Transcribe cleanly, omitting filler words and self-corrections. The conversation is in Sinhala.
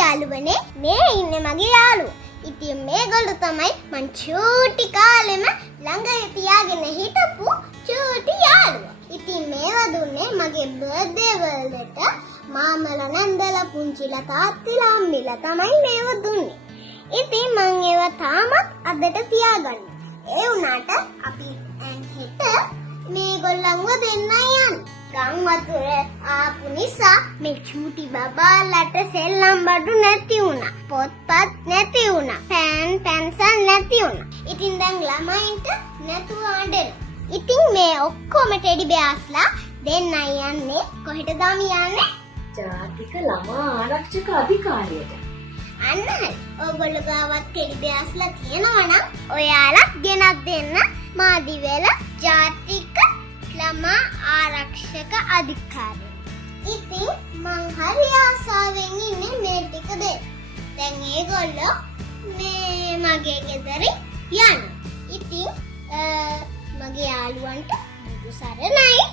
යාළුවනේ මේ ඉන්නේ මගේ යාළුවා. ඉතින් මේගොල්ලෝ තමයි මං චූටි කාලෙම ළඟ තියාගෙන හිටපු චූටි යාළුවා. ඉතින් මේවා දුන්නේ මගේ බර්ත්ඩේ වලට මාමලා නන්දලා පුංචිලා තාත්තිලා අම්මිලා තමයි මේවා දුන්නේ. ඉතින් මං ඒවා තාමත් අදට තියාගන්නවා. ඒ වුණාට අපි හෙට මේගොල්ලන්ව දෙන්නයි යන්නේ. ගම් වතුර ආපු නිසා මේ චූටි බබාලට සෙල්ලම් බඩු නැති වුණා. පොත්පත් නැති වුණා. පෙන්සල් නැති වුණා. ඉතින් දැන් ළමයින්ට නැතුව අඬනවා. ඉතින් මේ ඔක්කොම ටෙඩි බෑස්ලා දෙන්නයි යන්නේ. කොහෙටද අපි යන්නේ? ජාතික ළමා ආරක්ෂක අධිකාරියට. අන්න හරි. ඔයගොල්ලෝ ගාවත් ටෙඩි බෑස්ලා තියෙනවා නම් ඔයාලා ගෙනත් දෙන්න මාදිවැල ජාතික ළමා ආරක්ෂක අධිකාරිය. ඉතින් මං හරි ආසාවෙන් ඉන්නේ මේ ටික දෙන්න. දැන් ඒගොල්ලෝ මේ මගේ ගෙදර යනවා. ඉතින් මගේ යාළුවන්ට බුදු සරණයි.